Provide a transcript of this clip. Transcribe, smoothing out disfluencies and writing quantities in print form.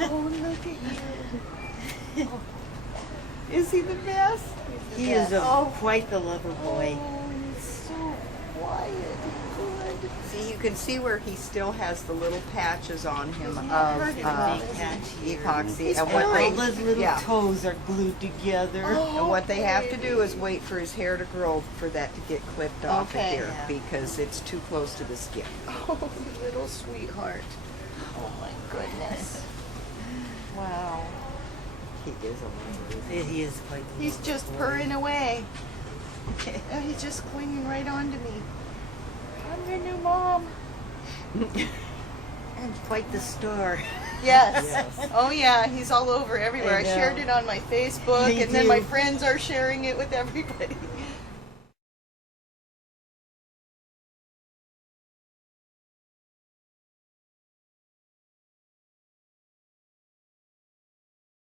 Oh, look at you. Oh. Is he the best? He is quite the lover boy. Oh, he's so quiet and good. See, you can see where he still has the little patches on him of epoxy. And what All those little toes are glued together. and what they have to do is wait for his hair to grow for that to get clipped off of Okay. here because it's too close to the skin. Oh, little sweetheart. Oh my goodness. Wow. He is a lover. He is quite the He's lover just boy. purring away. He's just clinging right onto me. I'm your new mom. And quite the star. Yes. Yes. Oh yeah, he's all over everywhere. I I know. shared it on my Facebook, Me and then my too. friends are sharing it with everybody.